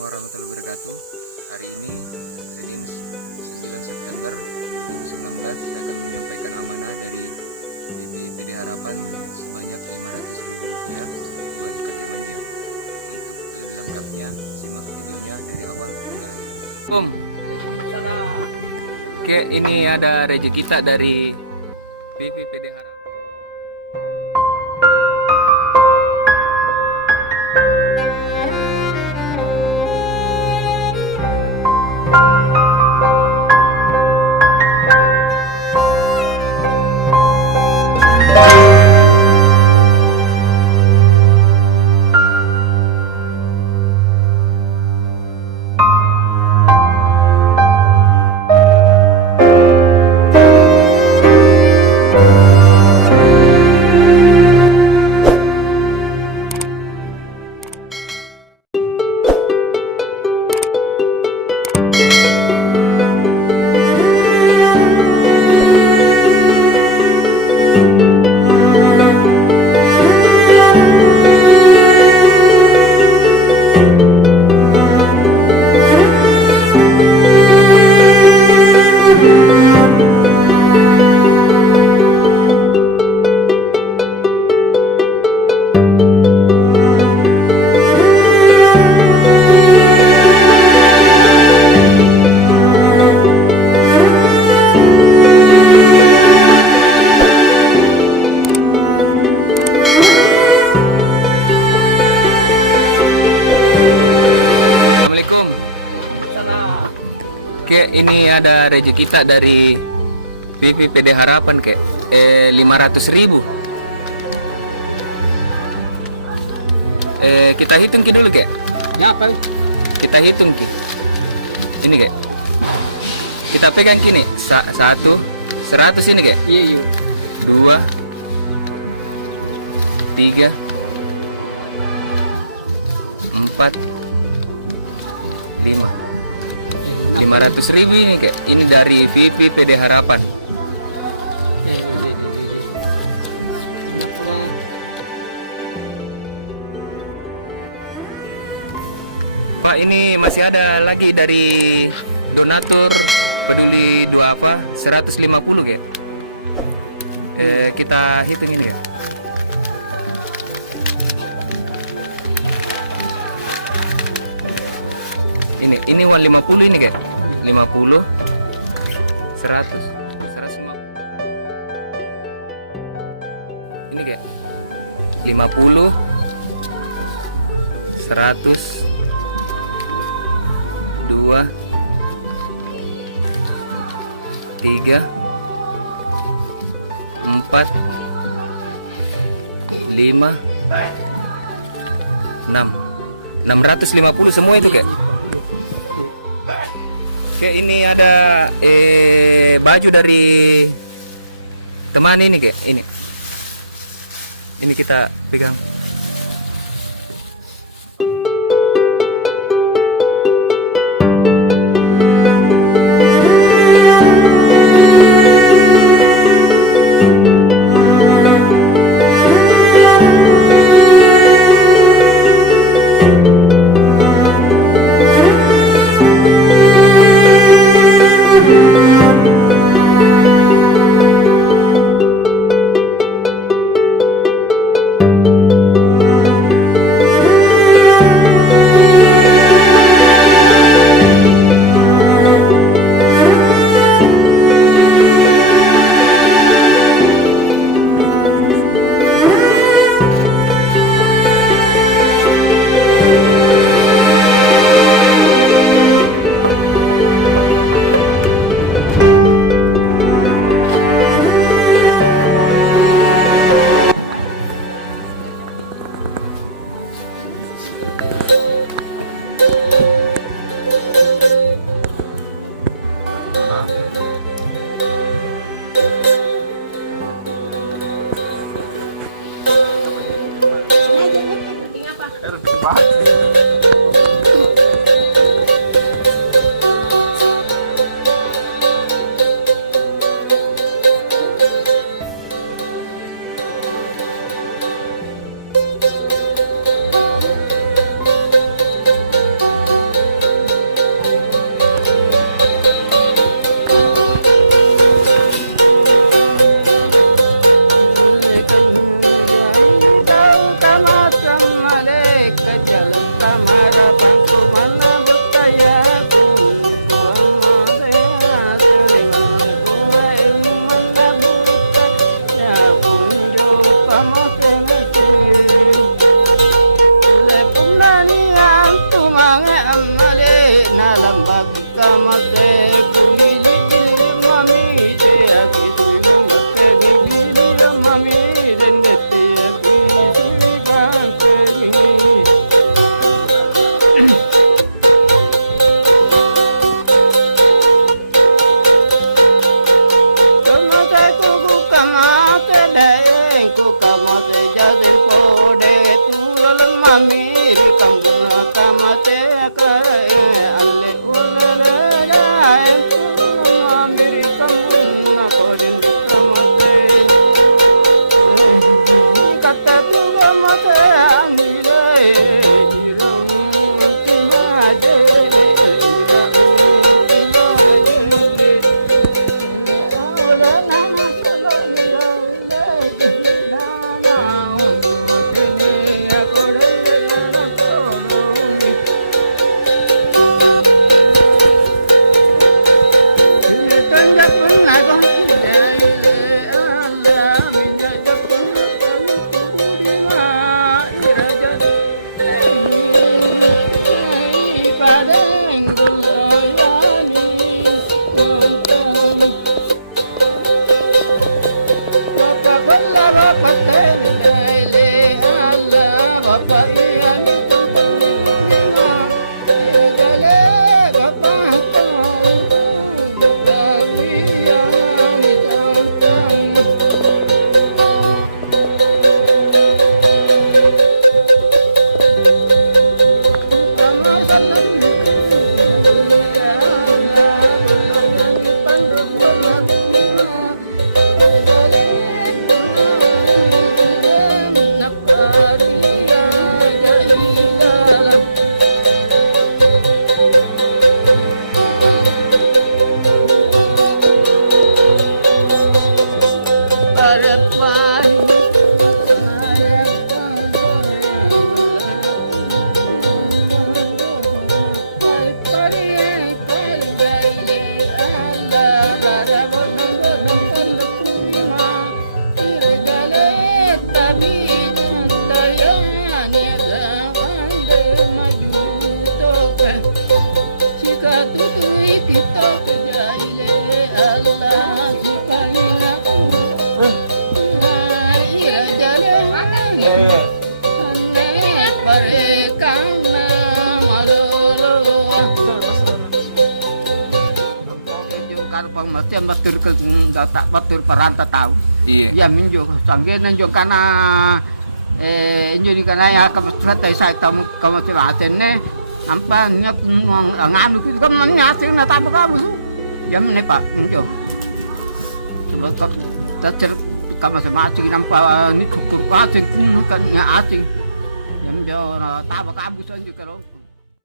warahmatullahi wabarakatuh. Hari ini Senin 9 September 2019 saya akan menyampaikan amanah dari BPPD Harapan sebanyak 500.000 rupiah buat kelimanya. Untuk selengkapnya simak videonya dari awal hingga akhir. Oke, ini ada rezeki kita dari BPPD Harapan. Oke, ini ada rezeki kita dari BPPD Harapan 500.000. Kita hitung dulu Ya apa? kita hitung ini kita pegang kini 100 ini Iya iya. 2 3 4 5 500.000 ini ini dari BPPD Harapan. Pak, ini masih ada lagi dari donatur peduli duafa 150 kita hitung ini ini uang 50 ini 50 100 150 ini 50 100 2 3 4 5 6 650 semua itu Oke, ini ada baju dari teman ini ini kita pegang. yang batur ke tak batur peranta tahu. Iya. Ya minjo sangge nanjo kana injo di kana ya kamu strata saya tamu kamu tibatene ampa nyak nganu ki kamu nyasing na tapo kamu. Ya mene Pak minjo. Sebab tacer kamu semacing nampa ni tutur asing kan nya asing. Ya minjo tapo kamu sanjo kalau